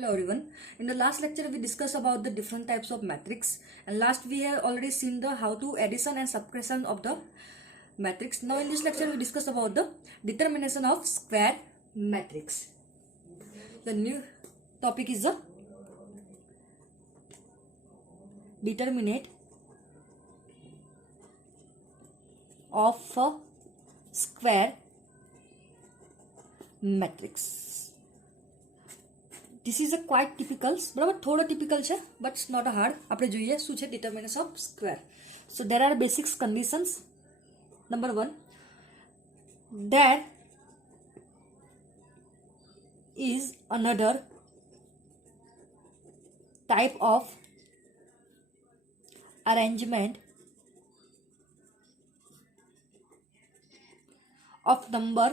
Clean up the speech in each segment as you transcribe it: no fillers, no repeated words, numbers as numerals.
Hello everyone. In the last lecture we discussed about the different types of matrix, and last we have already seen the how to addition and subtraction of the matrix. Now in this lecture we discuss about the determination of square matrix. The new topic is the determinate of a square matrix. This is a quite typical, બરાબર, થોડો typical છે but it's not a hard. આપણે જોઈએ શું છે determination of square. So there are basics conditions. Number 1, there is another type of arrangement of number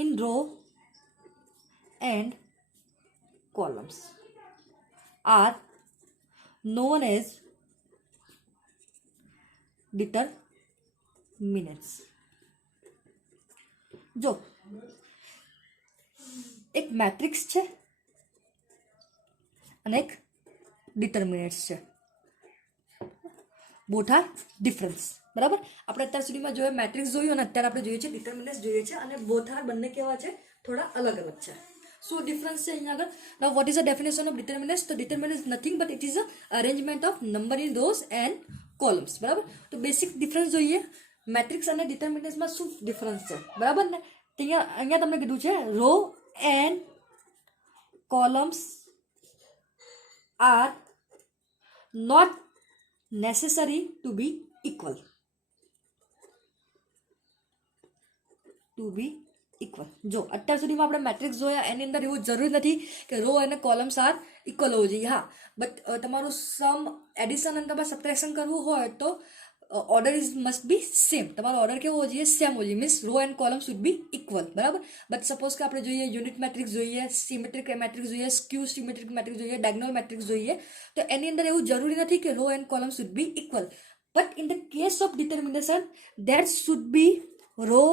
in row and columns are known as determinants. જો એક matrix છે અને એક ડિટર્મિનેટ્સ છે. Both are difference. બરાબર, આપણે અત્યાર સુધીમાં જોઈએ મેટ્રિક્સ જોયું અને અત્યારે આપણે જોઈએ છે ડિટર્મિનેટ્સ જોઈએ છે, અને બોથ આર બંને કેવા છે, થોડા અલગ અલગ છે. શું ડિફરન્સ છે અહીંયા આગળ? Now what is the definition of determinants? તો determinants nothing but it is a arrangement of number in rows and columns. બરાબર, તો બેસિક ડિફરન્સ જોઈએ મેટ્રિક્સ અને ડિટર્મિનેટ્સમાં શું ડિફરન્સ છે. બરાબર ને, અહીંયા તમને કીધું છે row and columns are not necessary to be equal. જો અત્યાર સુધીમાં આપણે મેટ્રિક્સ જોયા એની અંદર એવું જરૂરી નથી કે રો અને કોલમ્સ આર ઇક્વલ હોવું જોઈએ. હા, બટ તમારું સમ એડિશન અને તમારે સબટ્રેક્શન કરવું હોય તો order is must be same. તમારો ઓર્ડર કેવો હોવો જોઈએ? સેમ હોવો જોઈએ. Means row and column should be equal. બરાબર, બટ સપોઝ કે આપણે જોઈએ યુનિટ મેટ્રિક્સ જોઈએ, સિમેટ્રિક મેટ્રિક્સ જોઈએ, સ્ક્યુ સિમેટ્રિક મેટ્રિક્સ જોઈએ, ડાયગોનલ મેટ્રિક્સ જોઈએ, તો એની અંદર એવું જરૂરી નથી કે row and column should be equal. But in the case of determination that should be row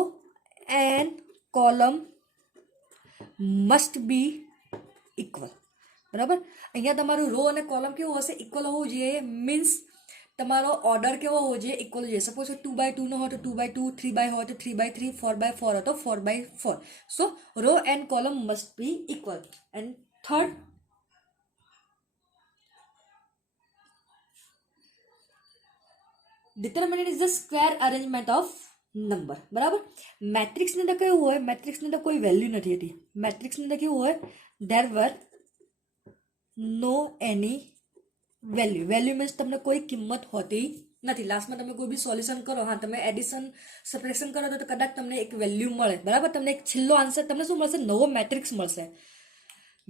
and column must be equal. બરાબર, અહીંયા તમારું રો અને કોલમ કેવું હશે? ઇક્વલ હોવું જોઈએ. મીન્સ તમારો ઓર્ડર કેવો હોવો જોઈએ? ઇક્વલ જોઈએ. સપોઝ 2x2 નો હોય તો 2x2, 3x હોય તો 3x3, 4x4 હોય તો 4x4. So row and column must be equal. And third, determinant is the square arrangement of number. બરાબર, મેટ્રિક્સની અંદર કેવું હોય? મેટ્રિક્સની અંદર કોઈ વેલ્યુ નથી હતી. મેટ્રિક્સની અંદર કેવું હોય? there were no any value. Value means તમને કોઈ કિંમત હોતી નથી. લાસ્ટમાં તમે કોઈ બી સોલ્યુશન કરો, હા તમે એડિશન સબટ્રેક્શન કરો તો કદાચ તમને એક વેલ્યુ મળે. બરાબર, તમને એક છેલ્લો આન્સર તમને શું મળશે? નવો મેટ્રિક્સ મળશે.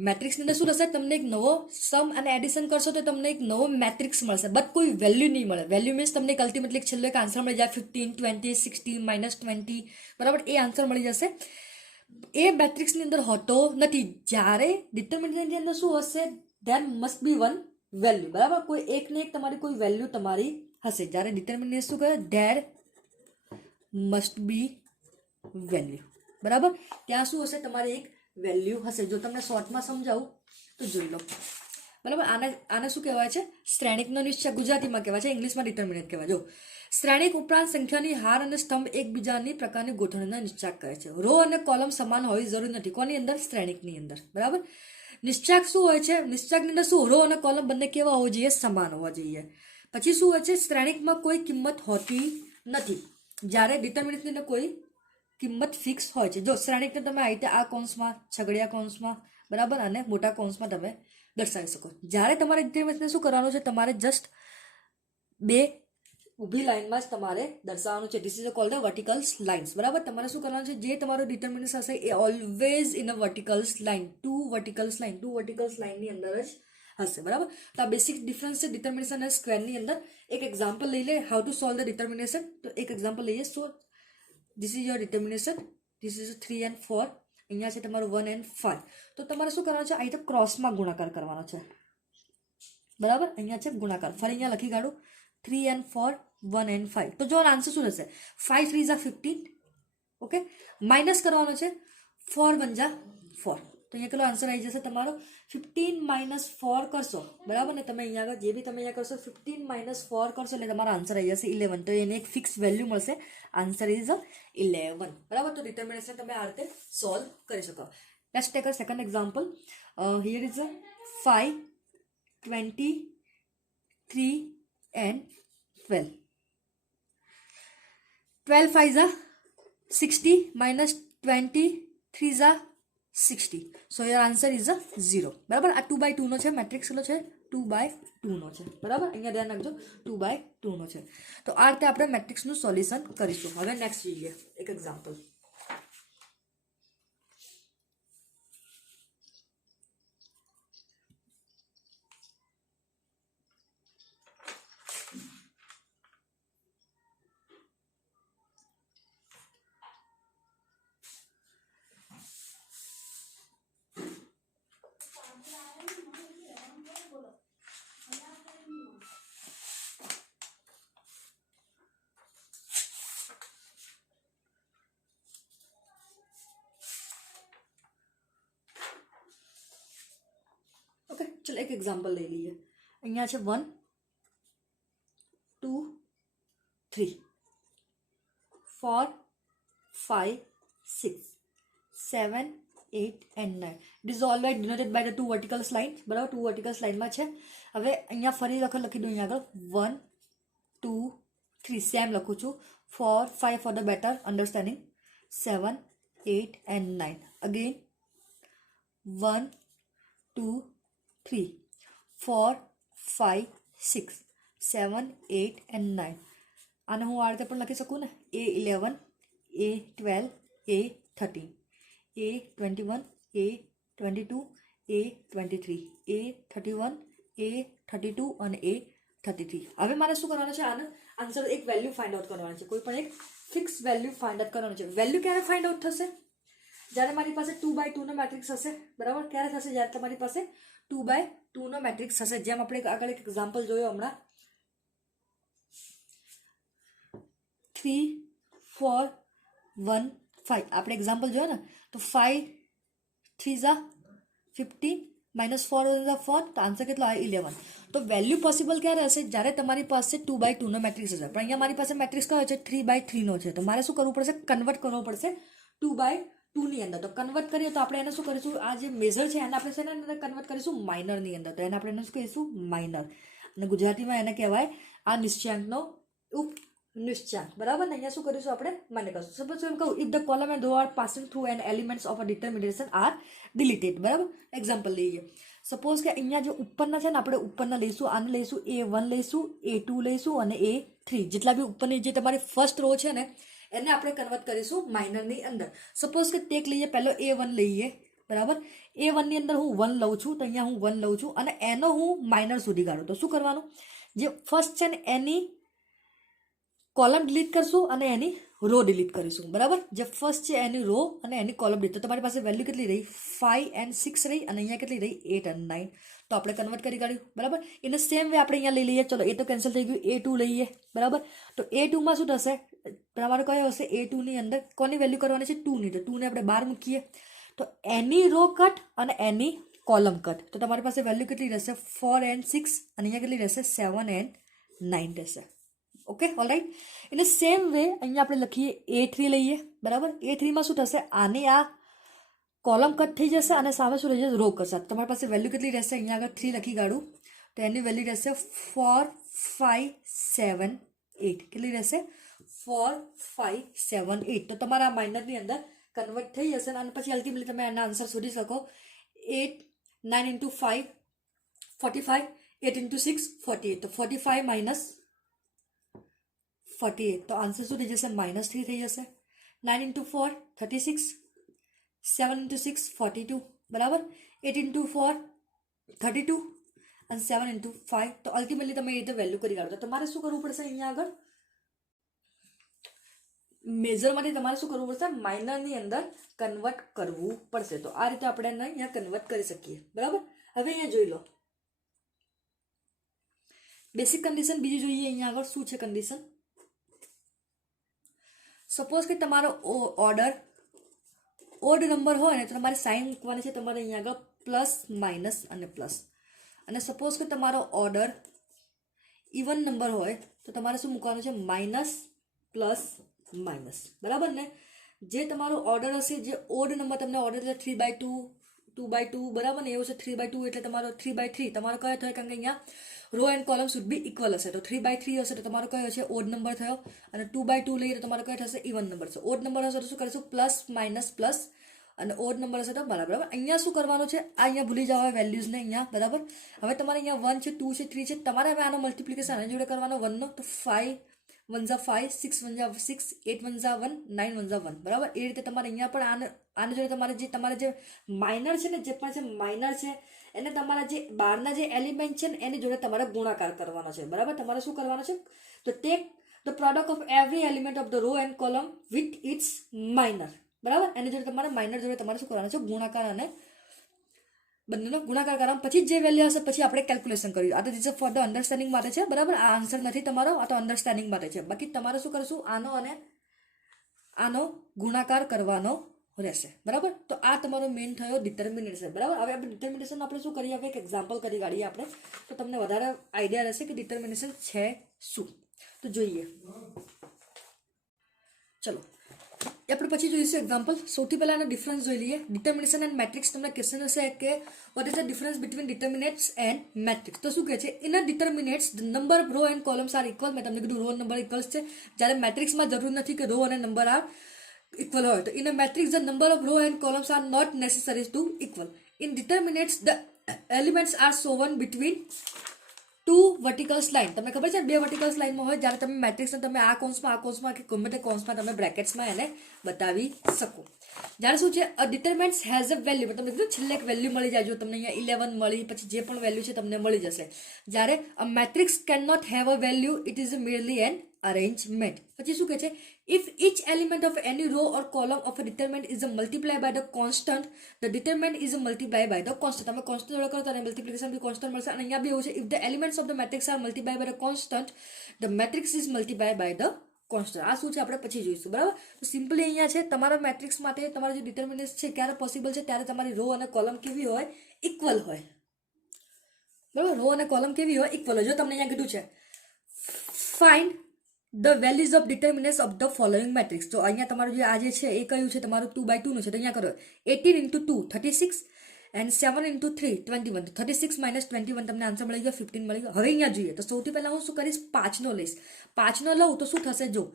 મેટ્રિક્સની અંદર શું થશે? તમને એક નવો સમ અને એડિશન કરશો તો તમને એક નવો મેટ્રિક્સ મળશે, બટ કોઈ વેલ્યુ નહીં મળે. વેલ્યુ મીન્સ તમને એક અલ્ટિમેટલી છેલ્લો એક આન્સર મળી જાય, 15, 20, 60, -20. બરાબર, એ આન્સર મળી જશે. એ મેટ્રિક્સની અંદર હોતો નથી. જ્યારે ડિટર્મિનન્ટની અંદર શું હશે? There must be one value. બરાબર, કોઈ એક ને એક તમારી કોઈ વેલ્યુ તમારી હશે. જ્યારે ડિટર્મિનન્ટ શું કહે? There must B value. બરાબર, ત્યાં શું હશે? તમારી એક વેલ્યુ હશે. જો તમને શોર્ટમાં સમજાવું તો જોઈ લો. બરાબર, આને શું કહેવાય છે? શ્રેણિકનો નિશ્ચય ગુજરાતીમાં કહેવાય છે, ઇંગ્લિશમાં ડિટર્મિનન્ટ કહેવાય. જો શ્રેણિક ઉપરાંત સંખ્યાની હાર અને સ્તંભ એકબીજાની પ્રકારની ગોઠવણીનો નિશ્ચય કરે છે. રો અને કોલમ સમાન હોવી જરૂરી નથી. કોની અંદર? શ્રેણિકની અંદર. બરાબર, નિશ્ચક શું હોય છે? નિશ્ચકની અંદર શું? રો અને કોલમ બંને કેવા હોવા જોઈએ? સમાન હોવા જોઈએ. પછી શું હોય છે? શ્રેણિકમાં કોઈ કિંમત હોતી નથી, જ્યારે ડિટર્મિનન્ટની અંદર કોઈ કિંમત ફિક્સ હોય છે. જો શ્રેણિકને તમે આ રીતે આ કૌંસમાં, છગડિયા કૌંસમાં, બરાબર, અને મોટા કૌંસમાં તમે દર્શાવી શકો. જ્યારે તમારે ડિટર્મિનન્ટને શું કરવાનું છે? તમારે જસ્ટ બે ઊભી લાઇનમાં જ તમારે દર્શાવવાનું છે. This is called the verticals lines. બરાબર, તમારે શું કરવાનું છે? જે તમારો ડિટર્મિનન્ટ હશે એ always in a verticals line, two verticals લાઇનની અંદર જ હશે. બરાબર, તો આ બેસિક ડિફરન્સ છે ડિટર્મિનેશન અને સ્ક્વેરની અંદર. એક એક્ઝામ્પલ લઈ લે, how to solve the determination. તો એક એક્ઝામ્પલ લઈએ. So this is your determination. This is 3 and 4. અહીંયા છે તમારું 1 and 5. તો તમારે શું કરવાનું છે? અહીં તો ક્રોસમાં ગુણાકાર કરવાનો છે. બરાબર, અહીંયા છે ગુણાકાર. ફરી અહીંયા લખી કાઢું 3 and 4, 1 and 5. તો જો આન્સર શું રહેશે? 5 3 is 15. ઓકે, માઇનસ કરવાનો છે 4 वन जा 4 तो अँ के आंसर आई जैसे तमारो 15 - 4 करशो बराबर ने तमे अँ जे भी तमे करशो 15 - 4 करशो એટલે તમારો આન્સર આવી જશે 11 તો એને એક ફિક્સ વેલ્યુ મળશે આન્સર ઇઝ 11 બરાબર તો ડિટર્મિનેશન તમે આ રીતે સોલ્વ કરી શકો let's take a second example here is 5 23 and 12 12 5 is 60 minus 23 is 60 so your answer is 0 બરાબર આ 2/2 નો છે મેટ્રિક્સ કેટલો છે 2/2 નો છે બરાબર અહીંયા ધ્યાન રાખજો 2/2 નો છે તો આ રીતે આપણે મેટ્રિક્સ નું સોલ્યુશન કરીશું હવે નેક્સ્ટ જોઈએ એક એક્ઝામ્પલ ओके चलो एक एग्जाम्पल ले लीजिए अँ 1 2 3 4 5 6 7 8 and 9 it is always denoted by the two vertical lines बराबर two vertical line में है હવે અહીંયા ફરી વખત લખી દઉં અહીંયા આગળ 1 2 3 સેમ લખું છું 4 5 for the better understanding 7 8 and 9 again 1 2 3 4 5 6 7 8 and 9 આને હું આ રીતે પણ લખી શકું ને A11 A12 A13 A21 A22 A23 A31 A32 અને A33 હવે મારે શું કરવાનું છે આને આન્સર એક વેલ્યુ ફાઇન્ડ આઉટ કરવાનું છે કોઈ પણ એક ફિક્સ વેલ્યુ ફાઇન્ડ આઉટ કરવાનું છે વેલ્યુ ક્યારે ફાઇન્ડ આઉટ થશે જ્યારે મારી પાસે 2/2 નો મેટ્રિક્સ હશે બરાબર ક્યારે થશે જ્યારે તમારી પાસે 2/2 નો મેટ્રિક્સ હશે જેમ આપણે આગળ એક એક્ઝામ્પલ જોયો હમણાં 3 4 1 5 આપણે એક્ઝામ્પલ જોયો ને તો 5 3 ઝા 15 -4 ઝા 4 તો આન્સર કેટલો આવે 11 તો વેલ્યુ પોસિબલ ક્યારે હશે જ્યારે તમારી પાસે 2/2 નો મેટ્રિક્સ હશે પણ અહીંયા મારી પાસે મેટ્રિક્સ કયો છે 3/3 નો છે તો મારે શું કરવું પડશે કન્વર્ટ કરવો પડશે 2/2 ની અંદર તો કન્વર્ટ કરીએ તો આપણે એને શું કરીશું આ જે મેજર છે એને આપણે શેના અંદર કન્વર્ટ કરીશું માઇનર ની અંદર તો એને આપણે એને શું કહીશું માઇનર અને ગુજરાતીમાં એને કહેવાય આ નિશ્ચયાંકનો નિશ્ચયાંક બરાબર ને અહીંયા શું કરીશું આપણે માન્ય કરશું સપોઝ એમ કહું if the column and row are passing through an elements of a determination are deleted બરાબર એક્ઝામ્પલ લઈએ સપોઝ કે અહીંયા જે ઉપરના છે ને આપણે ઉપરના લઈશું આને લઈશું A1 લઈશું A2 લઈશું અને A3 જેટલા બી ઉપરની જે તમારી ફર્સ્ટ રો છે ને એને આપણે કન્વર્ટ કરીશું માઇનરની અંદર સપોઝ કે ટેક લઈએ પહેલો A1 લઈએ બરાબર A1 ની અંદર હું 1 લઉં છું તો અહીંયા હું 1 લઉં છું અને એનો હું માઇનર સુધી કાઢું તો શું કરવાનું જે ફર્સ્ટ છે ને એની કોલમ ડિલીટ કરશું અને એની રો ડિલીટ કરીશું બરાબર જે ફર્સ્ટ છે એની રો અને એની કોલમ ડિલીટ તો તમારી પાસે વેલ્યુ કેટલી રહી 5 and 6 રહી અને અહીંયા કેટલી રહી 8 and 9 તો આપણે કન્વર્ટ કરી કાઢ્યું બરાબર ઇન ધ સેમ વે આપણે અહીંયા લઈ લઈએ ચલો એ તો કેન્સલ થઈ ગયું A2 લઈએ બરાબર તો A2 માં શું થશે તમારે કયો હશે A2 ની અંદર કોની વેલ્યુ કરવાની છે 2 ની તો 2 ને આપણે બહાર મૂકીએ તો એની રો કટ અને એની કોલમ કટ તો તમારી પાસે વેલ્યુ કેટલી રહેશે 4 and 6 અને અહીંયા કેટલી રહેશે 7 and 9 રહેશે okay alright in the same way અહીંયા આપણે લખીએ A3 લઈએ બરાબર A3 માં શું થશે આની આ કોલમ કટ થઈ જશે અને સામે શું રહી જશે રો કરશે તમારી પાસે વેલ્યુ કેટલી રહેશે અહીંયા આગળ 3 લખી કાઢું તો એની વેલ્યુ રહેશે 4 5 7 8 કેટલી રહેશે 4 5 7 8 તો તમારા માઇનરની અંદર કન્વર્ટ થઈ જશે અને પછી અલ્ટિમેટલી તમે એના આન્સર શોધી શકો 8 9 into 5 45 8 into 6 48 તો 45 minus 48 તો આન્સર શું થઈ જશે -3 થઈ જશે 9 into 4 36 7 into 6 42 બરાબર 8 into 4 32 અને 7 into 5 તો અલ્ટિમેટલી તમે એ રીતે વેલ્યુ કરી કાઢો તો તમારે શું કરવું પડશે અહીંયા આગળ મેજર માટે તમારે શું કરવું પડશે માઇનરની અંદર કન્વર્ટ કરવું પડશે તો આ રીતે આપણે એને અહીંયા કન્વર્ટ કરી શકીએ બરાબર હવે અહીંયા જોઈ લો બેસિક કન્ડિશન બીજી જોઈએ અહીંયા આગળ શું છે કન્ડિશન સપોઝ કે તમારો ઓર્ડર ઓડ નંબર હોય ને તો તમારે સાઇન મૂકવાની છે તમારે અહીંયા આગળ પ્લસ માઇનસ અને પ્લસ. અને સપોઝ કે તમારો ઓર્ડર ઇવન નંબર હોય તો તમારે શું મૂકવાનું છે? Minus plus minus. બરાબર ને? જે તમારો ઓર્ડર હશે, જે ઓડ નંબર તમને ઓર્ડર છે 3/2, 2/2, બરાબર ને? એવું છે 3/2 એટલે તમારો 3/3 તમારો કયો થયો? કારણ કે અહીંયા row and column should be equal હશે. તો 3/3 હશે તો તમારો કયો છે? ઓડ નંબર થયો. અને 2/2 લઈએ તો તમારો કયો થશે? ઇવન નંબર છે. ઓડ નંબર હશે તો શું કરીશું? Plus minus plus. અને ઓડ નંબર હશે તો બરાબર. અહીંયા શું કરવાનું છે? આ અહીંયા ભૂલી જવા વેલ્યુઝને અહીંયા. બરાબર? હવે તમારે અહીંયા 1 છે, 2 છે, 3 છે. તમારે હવે આનો મલ્ટિપ્લિકેશન આની જોડે કરવાનો 1 નો. તો 5 1 જા 5, 6 1 જા 6, 8 1 જા 1, 9 1 જા 1. બરાબર? એ રીતે તમારે અહીંયા પણ આને જોડે તમારે જે માઇનર છે ને, જે પણ છે માઇનર છે, એને તમારા જે બહારના જે એલિમેન્ટ છે ને એની જોડે તમારે ગુણાકાર કરવાનો છે. બરાબર? તમારે શું કરવાનું છે? તો take the product of every element of the row and column with it's minor. બરાબર? એની જોડે તમારે માઇનર જોડે તમારે શું કરવાનું છે? ગુણાકાર અને બંનેનો ગુણાકાર કરવાનો. પછી જે વેલ્યુ હશે પછી આપણે કેલ્ક્યુલેશન કર્યું. આ તો ધીસ ફોર ધ અન્ડરસ્ટેન્ડિંગ માટે છે. બરાબર? આ આન્સર નથી તમારો, આ તો અન્ડરસ્ટેન્ડિંગ માટે છે. બાકી તમારે શું કરશું? આનો અને આનો ગુણાકાર કરવાનો રહેશે. બરાબર? તો આ તમારો મેઇન થયો ડિટર્મિનેશન. બરાબર? હવે આપણે ડિટર્મિનેશન આપણે શું કરીએ? હવે એક એક્ઝામ્પલ કરી કાઢીએ આપણે, તો તમને વધારે આઈડિયા રહેશે કે ડિટર્મિનેશન છે શું. તો જોઈએ, ચલો આપણે પછી જોઈશું એક્ઝામ્પલ. સૌથી પહેલા આનો ડિફરન્સ જોઈ લઈએ. Determination and matrix. તમને ક્વેશ્ચન હશે કે what is the difference between determinants and matrix. તો શું કહે છે? In a determinants the number of row and columns are equal. મેં તમને કીધું રો નંબર ઇક્વલ્સ છે, જ્યારે મેટ્રિક્સમાં જરૂર નથી કે રો અને નંબર આર ઇક્વલ હોય. તો in a matrix the number of row and columns are not necessary to equal. In determinants the elements are shown between 2 verticals line. તમને ખબર છે 2 વર્ટિકલ્સ લાઇનમાં હોય. જ્યારે તમે મેટ્રિક્સને તમે આ કૌંસમાં કે ગમે તે કૌંસમાં તમે બ્રેકેટ્સમાં એને બતાવી શકો. જ્યારે શું છે? અ ડિટરમિનન્ટ હેઝ અ વેલ્યુ. તમને કીધું છેલ્લે એક વેલ્યુ મળી જાય. જો તમને અહીંયા 11 મળી, પછી જે પણ વેલ્યુ છે તમને મળી જશે. જ્યારે a matrix can not have a value, it is merely an arrangement. પછી શું કહે છે? if each element of any row or column of a determinant is multiplied by the constant, the determinant is multiplied by the constant. તમે constant જોડે કરો તો multiplication બી constant મળશે. અને અહીંયા બી એવું છે, if the elements of the matrix are multiplied by the constant, the matrix is multiplied by the constant. આ શું છે આપણે પછી જોઈશું. બરાબર? તો સિમ્પલી અહીંયા છે તમારા મેટ્રિક્સ માટે તમારો જે ડિટર્મિનન્ટ છે ક્યારે પોસિબલ છે? ત્યારે તમારી રો અને કોલમ કેવી હોય? ઇક્વલ હોય. બરાબર? રો અને કોલમ કેવી હોય? ઇક્વલ હોય. જો તમને અહીંયા કીધું છે find the values of determinants of the following matrix. તો અહીંયા તમારું જે આ જે છે એ કયું છે? તમારું 2/2 નું છે. તો અહીંયા કરો 18 × 2 36 એન્ડ 7 × 3 21. તો 36 - 21 તમને આન્સર મળી ગયો, 15 મળી ગયો. હવે અહીંયા જોઈએ તો સૌથી પહેલા હું શું કરીશ? 5 નો લઈશ. 5 નો લઉં તો શું થશે? જો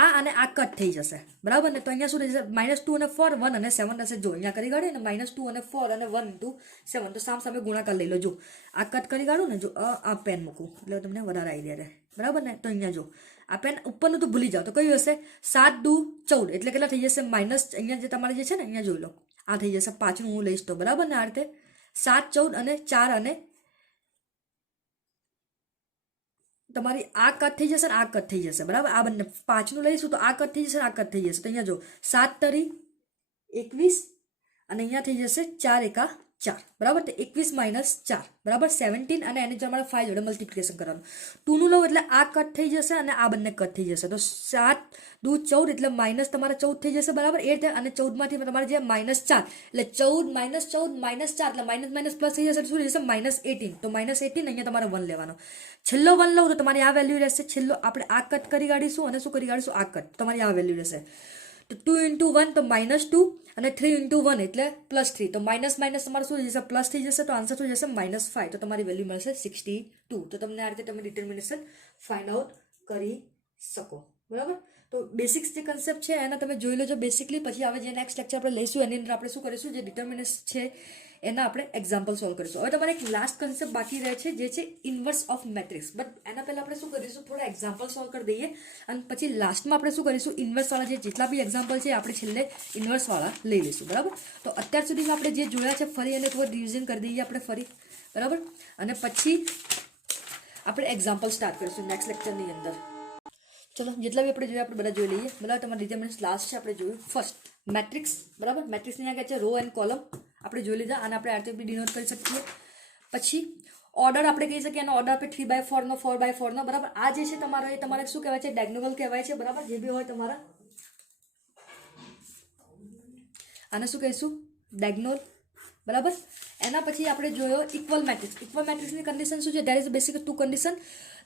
આ અને આ કટ થઈ જશે. બરાબર ને? તો અહીંયા શું થઈ જશે? -2 અને 4, 1 અને 7 થશે. જો અહીંયા કરી કાઢે ને -2 અને 4 અને 1 × 7. તો સામે ગુણાકાર લઈ લો. જો આ કટ કરી કાઢું ને, જો આ પેન મૂકું એટલે તમને વધારે આઈડિયા રહે. બરાબર ને? તો અહીંયા જો આ પેન ઉપરનું તો ભૂલી જાઓ. તો કયું હશે? 7 × 2 = 14. એટલે કેટલા થઈ જશે? માઇનસ અહીંયા જે તમારે જે છે ને અહીંયા જોઈ લો, આ થઈ જશે 5 નું હું લઈશ તો. બરાબર ને? આ રીતે 7 14 અને 4 અને તમારી આ કટ થઈ જશે ને આ કટ થઈ જશે. બરાબર? આ બંને 5 નું લઈશું તો આ કટ થઈ જશે, આ કટ થઈ જશે. તો અહીંયા જો 7 તરી 21 અને અહીંયા થઈ જશે 4 એકા 4. બરાબર? તો 21 - 4 બરાબર 17. અને એની તમારે 5 જોડે મલ્ટિપ્લિકેશન કરવાનું. 2 નું લો એટલે આ કટ થઈ જશે અને આ બંને કટ થઈ જશે. તો 7 × 2 = 14 એટલે માઇનસ તમારે 14 થઈ જશે. બરાબર? એ રીતે. અને 14 માંથી તમારે જે -4 એટલે 14 - 14 - 4 એટલે માઇનસ પ્લસ થઈ જશે. શું જશે? -18. તો -18 અહીંયા તમારે 1 લેવાનો. છેલ્લો 1 લઉં તો તમારી આ વેલ્યુ રહેશે. છેલ્લો આપણે આ કટ કરી કાઢીશું અને શું કરી કાઢીશું? આ કટ. તમારી આ વેલ્યુ રહેશે. તો 2 × 1 તો -2 અને 3 × 1 એટલે +3. તો માઇનસ તમારે શું થઈ જશે? પ્લસ થઈ જશે. તો આન્સર શું જશે? -5. તો તમારી વેલ્યુ મળશે 62. તો તમને આ રીતે તમે ડિટર્મિનેશન ફાઇન્ડ આઉટ કરી શકો. બરાબર? તો બેસિક્સ જે કન્સેપ્ટ છે એના તમે જોઈ લેજો બેસિકલી. પછી હવે જે નેક્સ્ટ લેક્ચર આપણે લઈશું એની અંદર આપણે શું કરીશું? જે ડિટર્મિનેશન છે એના આપણે એક્ઝામ્પલ સોલ્વ કરીશું. હવે તમારે એક લાસ્ટ કન્સેપ્ટ બાકી રહે છે, જે છે ઇન્વર્સ ઓફ મેટ્રિક્સ. બટ એના પહેલા આપણે શું કરીશું? થોડા એક્ઝામ્પલ સોલ્વ કરી દઈએ અને પછી લાસ્ટમાં આપણે શું કરીશું? ઇન્વર્સવાળા જે જેટલા બી એક્ઝામ્પલ છે આપણે છેલ્લે ઇન્વર્સવાળા લઈ લઈશું. બરાબર? તો અત્યાર સુધીમાં આપણે જે જોયા છે ફરી એને થોડું રિવિઝન કરી દઈએ આપણે ફરી. બરાબર? અને પછી આપણે એક્ઝામ્પલ સ્ટાર્ટ કરીશું નેક્સ્ટ લેક્ચરની અંદર. ચલો જેટલા બી આપણે જોઈએ આપણે બધા જોઈ લઈએ. બરાબર? તમારા ડિટર્મિનન્ટ્સ લાસ્ટ છે આપણે જોયું. First matrix. બરાબર? મેટ્રિક્સની અહીંયા છે રો એન્ડ કોલમ આપણે જોઈ લીધા અને આપણે આ રીતે બી ડિનોટ કરી શકીએ. પછી ઓર્ડર આપણે કહી શકીએ એનો ઓર્ડર આપણે 3/4 નો 4/4 નો. બરાબર? આ જે છે તમારો એ તમારે શું કહેવાય છે? ડાયગોનલ કહેવાય છે. બરાબર? જે બી હોય તમારા આને શું કહીશું? ડાયગોનલ, બરાબર. એના પછી આપણે જોયો ઇક્વલ મેટ્રિક્સ. ઇક્વલ મેટ્રિક્સની કન્ડિશન શું છે? There is basic two condition.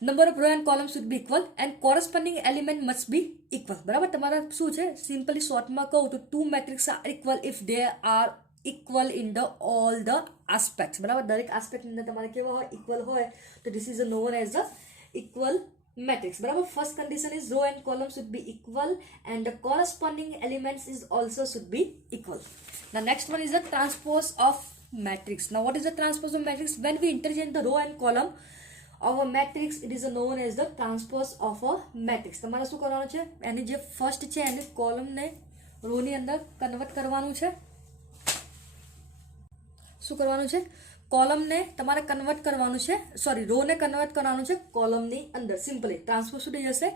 Number of row and column should be equal and corresponding element must be equal, બરાબર. તમારા શું છે? સિમ્પલી શોર્ટમાં કહું તો two matrix are equal if they are equal in the all the aspects, બરાબર. દરેક આસ્પેક્ટની અંદર તમારે કેવા હોય? ઇક્વલ હોય. તો this is known as the equal matrix, બરાબર. First condition is raw and column should be equal and the corresponding elements is also should be equal. Now next one is the transpose of matrix. Now what is the transpose of matrix? When we interchange the row and column of a matrix, it is known as the transpose of a matrix. તમારે શું કરવાનું છે? એની જે first છે એને કોલમને રોની અંદર convert કરવાનું છે. શું કરવાનું છે? કોલમને તમારે કન્વર્ટ કરવાનું છે, સોરી, રોને કન્વર્ટ કરવાનું છે કોલમની અંદર. સિમ્પલી ટ્રાન્સપોઝ શું થઈ જશે?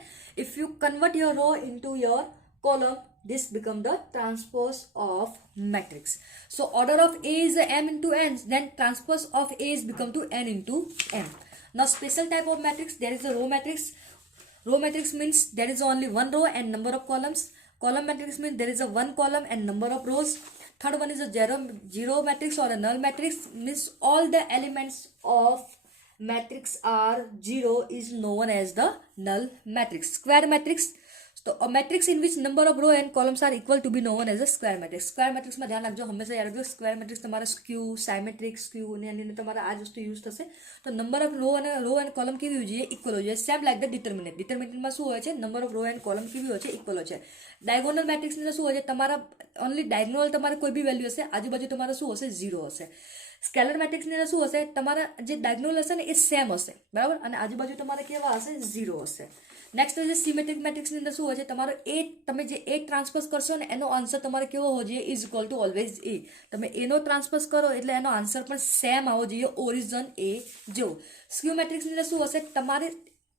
If you convert your row into your column, this become the transpose of matrix. So order of A is m into n, then transpose of A is become to n into m. Now special type of matrix, there is a row matrix. Row matrix means there is only one row and number of columns. Column matrix means there is a one column and number of rows. Third one is a zero matrix or a null matrix, means all the elements of matrix are zero is known as the null matrix. Square matrix, so a matrix in which number of row and columns are equal to be known as a square matrix. Square matrix में ध्यान रखो, हमेशा याद रखो square matrix तुम्हारा skew, symmetric, skew ने यानी तुम्हारा आज वस्तु यूज થશે. તો number of row and column કેવી હોવી જોઈએ? ઇક્વલ હોવી જોઈએ. Same like the determinant. ડિટર્મિનેન્ટમાં શું હોય છે? Number of row and column કેવી હોય છે? ઇક્વલ હોય છે. ડાયગોનલ મેટ્રિક્સની અંદર શું હોય છે? તમારા ઓનલી ડાયગોનલ તમારે કોઈ બી વેલ્યુ હશે, આજુબાજુ તમારે શું હશે? 0 હશે. સ્કેલર મેટ્રિક્સની અંદર શું હશે? તમારા જે ડાયગોનલ હશે ને એ સેમ હશે, બરાબર, અને આજુબાજુ તમારે કેવા હશે? 0 હશે. નેક્સ્ટ છે સિમેટ્રિક મેટ્રિક્સની અંદર શું હોય છે? તમારો એ તમે જે એ ટ્રાન્સપોઝ કરશો ને એનો આન્સર તમારે કેવો હોવો જોઈએ? ઇઝ ઇક્વલ ટુ ઓલવેઝ એ. તમે એનો ટ્રાન્સપોઝ કરો એટલે એનો આન્સર પણ સેમ આવવો જોઈએ, ઓરિજિન એ જેવો. સ્ક્યુ મેટ્રિક્સની અંદર શું હશે? તમારે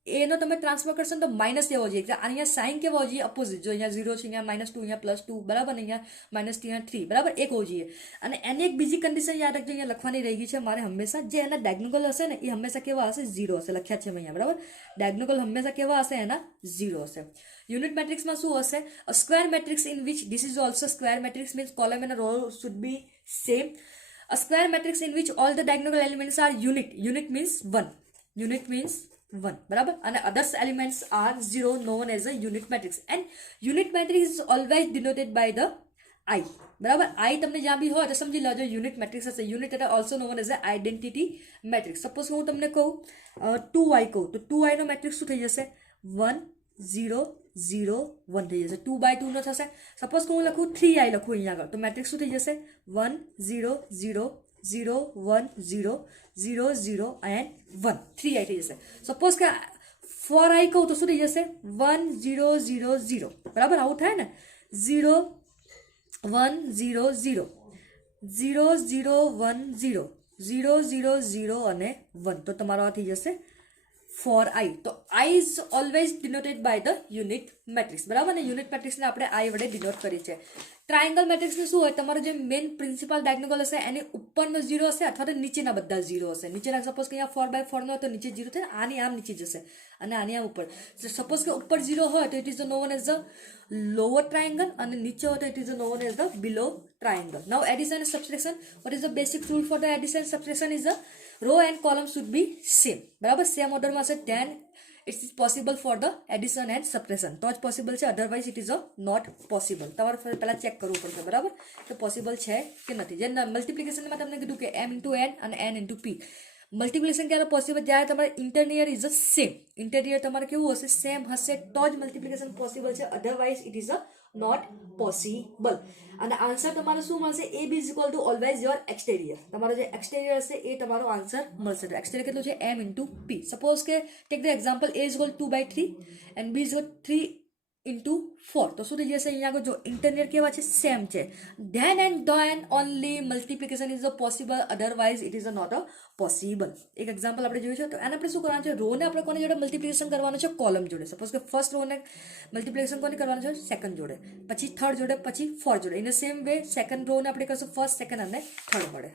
એનો તમે ટ્રાન્સફર કરશો ને તો માઇનસ એવો જોઈએ. અહીંયા સાઇન કેવો હોવો જોઈએ? અપોઝિટ. જો અહીંયા 0 છે, અહીંયા -2, અહીંયા +2, બરાબર, અહીંયા -3, અહીંયા 3, બરાબર, એક હોવો જોઈએ. અને એની એક બીજી કન્ડિશન યાદ રાખજો, અહીંયા લખવાની રહી ગઈ છે મારે હંમેશા. જે એના ડાયગોનલ હશે ને એ હંમેશા કેવા હશે? 0 હશે. લખ્યા છે અહીંયા, બરાબર. ડાયગોનલ હંમેશા કેવા હશે? એના 0 હશે. યુનિટ મેટ્રિક્સમાં શું હશે? A square matrix in which this is also square matrix means column and row should be same. A square matrix in which all the diagonal elements are unit. Unit means 1. Unit means 1, બરાબર, અને others elements are 0 known as a unit matrix, and unit matrix is always denoted by the I, બરાબર. I તમને જ્યાં બી હોય તો સમજી લેજો unit matrix હશે. યુનિટ એટલે also known as a identity matrix. Suppose હું તમને કહું 2i કહું તો 2i નો મેટ્રિક્સ શું થઈ જશે? 1 0 0 1 થઈ જશે. 2/2 નો થશે. સપોઝ હું લખું 3i લખું અહીંયા આગળ તો મેટ્રિક્સ શું થઈ જશે? 1 0 0 0 1 0 0 0 and 1, 3i થઈ જશે. સપોઝ કે 4i કહું તો શું થઈ જશે? 1 0 0 0, બરાબર, આવું થાય ને. 0 1 0 0 0 0 1 0 0 0 0 અને 1, તો તમારો આ થઈ જશે 4i. તો i is always denoted by the unit matrix, બરાબર, ને યુનિટ મેટ્રિક્સને આપણે i વડે ડિનોટ કરી છે. ટ્રાયંગલ મેટ્રિક્સને શું હોય? તમારો જે મેઇન પ્રિન્સિપલ ડાયગોનલ હશે એની ઉપરનો 0 હશે અથવા તો નીચેના બધા 0 હશે. નીચેના સપોઝ કે અહીંયા 4/4 નો હોય તો નીચે 0 થાય, આની આમ નીચે જશે અને આની આમ ઉપર. સપોઝ કે ઉપર 0 હોય તો it is known as the lower triangle અને નીચે હોય તો it is known as the below triangle. Now addition and subtraction. What is the basic rule for the addition and subtraction? Is the row and column should be same, બરાબર, same ઓર્ડરમાં હશે. then it is possible for the addition and subtraction. તો જ possible છે, otherwise it is not possible. તમારે પહેલાં check કરવું પડશે, બરાબર, કે પોસિબલ છે કે નથી. જે મલ્ટિપ્લિકેશનમાં તમને કીધું કે m into n અને n into p. મલ્ટિપ્લિકેશન ક્યારે પોસિબલ? જ્યારે તમારે interior is a same. Interior તમારે કેવું હશે? સેમ હશે તો જ મલ્ટિપ્લિકેશન પોસિબલ છે, otherwise it is not possible. અને આન્સર તમારો શું મળશે? A B is equal to always your exterior. તમારો જે એક્સટેરિયર હશે એ તમારો આન્સર મળશે. તો એક્સટેરિયર કેટલું છે? m into p. સપોઝ કે take the example a is equal 2/3 and b is equal 3 into 4. તો શું થઈ જશે? અહીંયા આગળ જો ઇન્ટરનિયર કેવા છે? સેમ છે. Then and then only multiplication is possible, otherwise it is not possible. એક એક્ઝામ્પલ આપણે જોયું છે. તો એને આપણે શું કરવાનું છે? રોને આપણે કોની જોડે મલ્ટિપ્લિકેશન કરવાનું છે? કોલમ જોડે. સપોઝ કે ફર્સ્ટ રોને મલ્ટિપ્લિકેશન કોની કરવાનું છે? સેકન્ડ જોડે, પછી થર્ડ જોડે, પછી ફોર્થ જોડે. In the same way second રોને આપણે કરશું ફર્સ્ટ, સેકન્ડ અને થર્ડ વડે.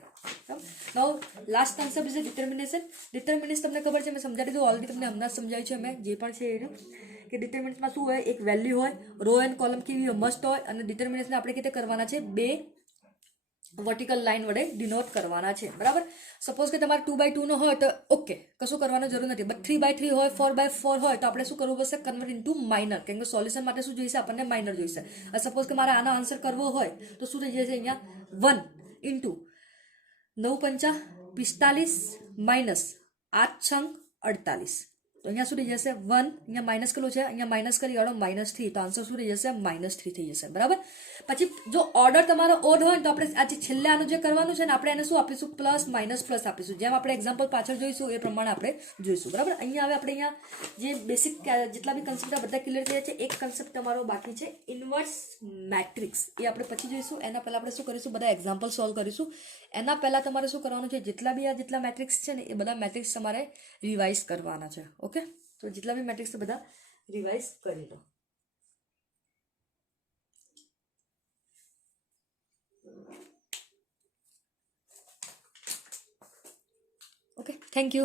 Now last concept is determination. Determination તમને ખબર છે, મેં સમજાવી દીધું ઓલરેડી, તમને હમણાં સમજાવ્યું છે મેં જે પણ છે એ કે ડિટર્મિનેશનમાં શું હોય? એક વેલ્યુ હોય, રો એન્ડ કોલમ કેવી હોય? મસ્ટ હોય. અને ડિટર્મિનેશન આપણે કેવી રીતે કરવાના છે? બે વર્ટિકલ લાઇન વડે ડિનોટ કરવાના છે, બરાબર. સપોઝ કે તમારે 2x2 નો હોય તો ઓકે, કશું કરવાની જરૂર નથી. બટ 3x3 હોય, 4x4 હોય તો આપણે શું કરવું પડશે? કન્વર્ટ ઇન્ટુ માઇનર, કેમ કે સોલ્યુશન માટે શું જોઈશે? આપણને માઇનર જોઈશે. સપોઝ કે મારે આનો આન્સર કરવો હોય તો શું થઈ જશે? અહીંયા 1 ઇન્ટુ 9 × 5 = 45 માઇનસ 8 × 48. તો અહીંયા શું થઈ જશે? 1, અહીંયા માઇનસ કેટલું છે? અહીંયા માઇનસ કરી વાળો -3, તો આન્સર શું થઈ જશે? -3 થઈ જશે, બરાબર. પછી જો ઓર્ડર તમારો ઓડ હોય ને તો આપણે આજે છેલ્લે આનું જે કરવાનું છે ને, આપણે એને શું આપીશું? પ્લસ માઇનસ પ્લસ આપીશું. જેમ આપણે એક્ઝામ્પલ પાછળ જોઈશું એ પ્રમાણે આપણે જોઈશું, બરાબર. અહીંયા હવે આપણે અહીંયા જે બેસિક જેટલા બી કન્સેપ્ટ બધા ક્લિયર થયા છે. એક કન્સેપ્ટ તમારો બાકી છે, ઇન્વર્સ મેટ્રિક્સ. એ આપણે પછી જોઈશું. એના પહેલા આપણે શું કરીશું? બધા એક્ઝામ્પલ સોલ્વ કરીશું. એના પહેલા તમારે શું કરવાનું છે? જેટલા મેટ્રિક્સ છે ને એ બધા મેટ્રિક્સ તમારે રિવાઇઝ કરવાના છે. ઓકે, તો જેટલા બી મેટ્રિક્સ બધા રિવાઇઝ કરી લો. Okay, thank you.